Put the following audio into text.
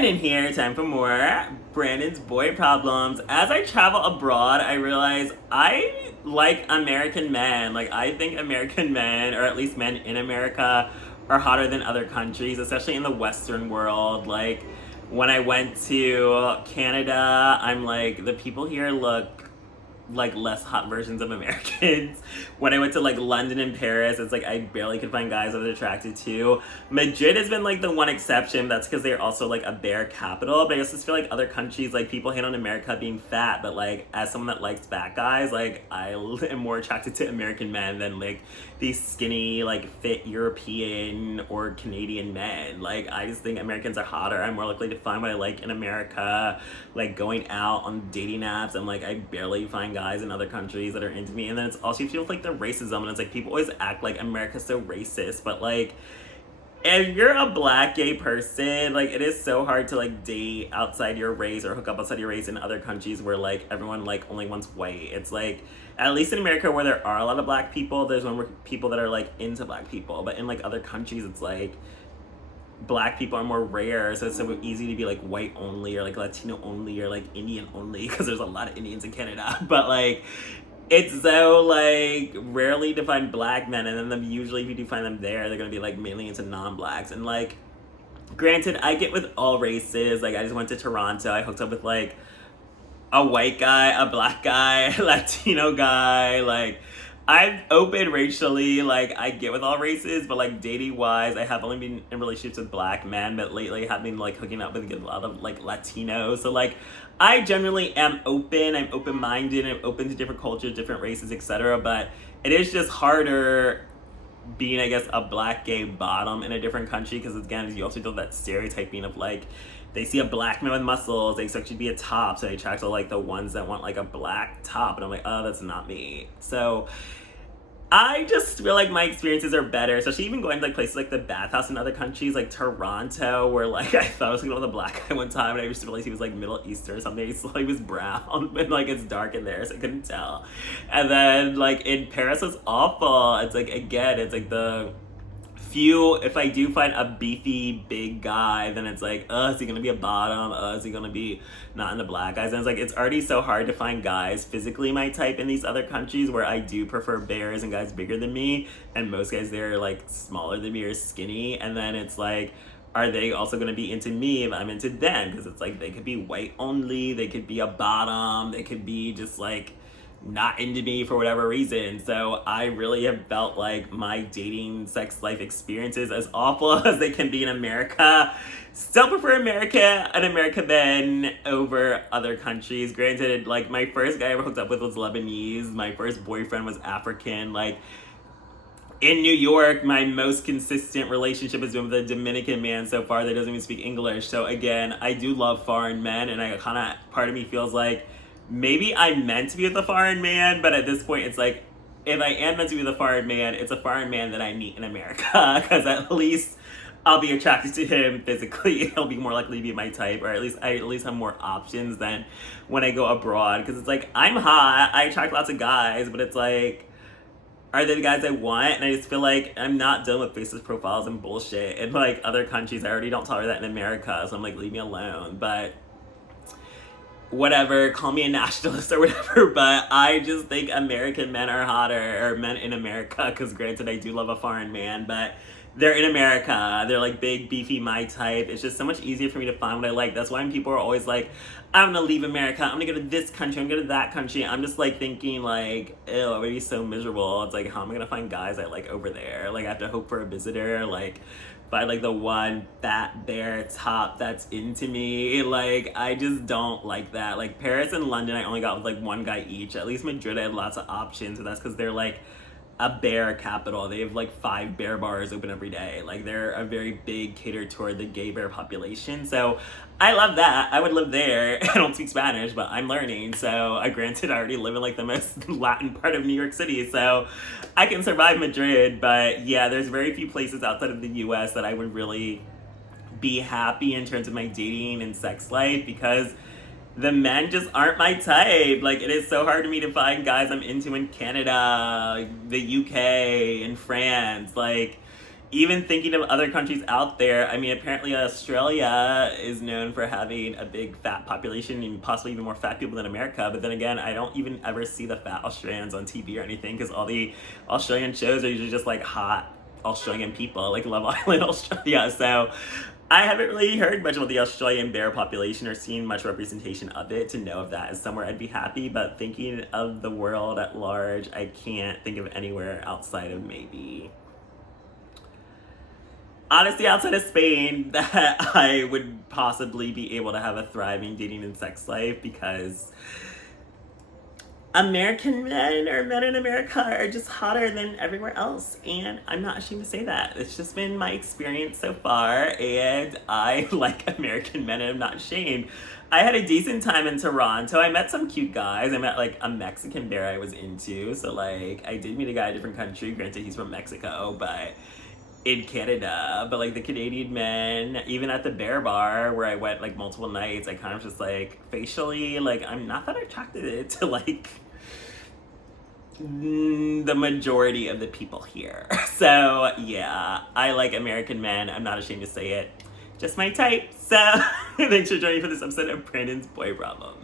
Branden here, time for more Brandon's Boy Problems. As I travel abroad, I realize I like American men. Like, I think American men, or at least men in America, are hotter than other countries, especially in the Western world. Like, when I went to Canada, I'm like, the people here look like less hot versions of Americans. When I went to like London and Paris, it's like I barely could find guys I was attracted to. Madrid has been like the one exception. That's because they're also like a bear capital. But I just feel like other countries, like people hate on America being fat, but like as someone that likes fat guys, like I am more attracted to American men than like these skinny, like fit European or Canadian men. Like I just think Americans are hotter. I'm more likely to find what I like in America. Like going out on dating apps, and like I barely find guys in other countries that are into me. And then it's also, you feel like the racism, and it's like people always act like America's so racist, but like if you're a black gay person, like it is so hard to like date outside your race or hook up outside your race in other countries where like everyone like only wants white. It's like, at least in America where there are a lot of black people, there's one where people that are like into black people, but in like other countries it's like black people are more rare, so it's so easy to be like white only or like Latino only or like Indian only, because there's a lot of Indians in Canada. But like it's so like rarely to find black men, and then usually if you do find them there, they're gonna be like mainly into non-blacks. And like granted, I get with all races. Like I just went to Toronto, I hooked up with like a white guy, a black guy, a Latino guy. Like I'm open racially, like I get with all races, but like dating wise, I have only been in relationships with black men, but lately I have been like hooking up with a lot of like Latinos. So like I generally am open, I'm open-minded, I'm open to different cultures, different races, etc. But it is just harder being, I guess, a black gay bottom in a different country, because again, you also feel that stereotyping of like, they see a black man with muscles, they expect you to be a top, so they attract all like the ones that want like a black top, and I'm like, oh, that's not me. So I just feel like my experiences are better, especially even going to like places like the bathhouse in other countries, like Toronto, where like I thought I was gonna with a black guy one time, and I just realized he was like Middle Eastern or something. He was brown, but like it's dark in there, so I couldn't tell. And then like in Paris, it's awful. It's like, again, it's like the few, if I do find a beefy big guy, then it's like, is he gonna be a bottom? Is he gonna be not into black guys? And it's like, it's already so hard to find guys physically my type in these other countries, where I do prefer bears and guys bigger than me, and most guys there are like smaller than me or skinny. And then it's like, are they also gonna be into me if I'm into them? Because it's like, they could be white only, they could be a bottom, they could be just like not into me for whatever reason. So I really have felt like my dating sex life experiences, as awful as they can be in America, still prefer America and America men over other countries. Granted, like my first guy I ever hooked up with was Lebanese, my first boyfriend was African. Like in New York, my most consistent relationship has been with a Dominican man so far that doesn't even speak English. So again, I do love foreign men, and I kind of, part of me feels like maybe I'm meant to be with a foreign man, but at this point it's like, if I am meant to be with a foreign man, it's a foreign man that I meet in America, because at least I'll be attracted to him physically. He'll be more likely to be my type, or at least I have more options than when I go abroad. Because it's like, I'm hot, I attract lots of guys, but it's like, are they the guys I want? And I just feel like I'm not dealing with faceless profiles and bullshit in like other countries. I already don't tolerate that in America, so I'm like, leave me alone. But whatever, call me a nationalist or whatever, but I just think American men are hotter, or men in America, because granted, I do love a foreign man, but they're in America, they're like big, beefy, my type. It's just so much easier for me to find what I like. That's why when people are always like, I'm gonna leave America, I'm gonna go to this country, I'm gonna go to that country, I'm just like thinking like, ew, I'm gonna be so miserable. It's like, how am I gonna find guys I like over there? Like I have to hope for a visitor, like find like the one fat bear top that's into me. Like I just don't like that. Like Paris and London, I only got with like one guy each. At least Madrid, I had lots of options, and that's because they're like a bear capital. They have like 5 bear bars open every day. Like they're a very big cater toward the gay bear population. So I love that. I would live there. I don't speak Spanish, but I'm learning. So granted, I already live in like the most Latin part of New York City, so I can survive Madrid. But yeah, there's very few places outside of the US that I would really be happy in terms of my dating and sex life, because the men just aren't my type. Like it is so hard for me to find guys I'm into in Canada, the UK, and France. Like even thinking of other countries out there, I mean, apparently Australia is known for having a big fat population and possibly even more fat people than America. But then again, I don't even ever see the fat Australians on TV or anything because all the Australian shows are usually just like hot Australian people, like Love Island Australia. So I haven't really heard much about the Australian bear population or seen much representation of it to know if that is somewhere I'd be happy. But thinking of the world at large, I can't think of anywhere outside of maybe, honestly, outside of Spain, that I would possibly be able to have a thriving dating and sex life because American men or men in America are just hotter than everywhere else. And I'm not ashamed to say that. It's just been my experience so far. And I like American men and I'm not ashamed. I had a decent time in Toronto. I met some cute guys. I met like a Mexican bear I was into. So like I did meet a guy in a different country. Granted, he's from Mexico, but in Canada. But like the Canadian men, even at the bear bar where I went like multiple nights, I kind of just like facially, like I'm not that attracted to like the majority of the people here. So yeah, I like American men. I'm not ashamed to say it. Just my type. So thanks for joining me for this episode of Branden's Boy Problem.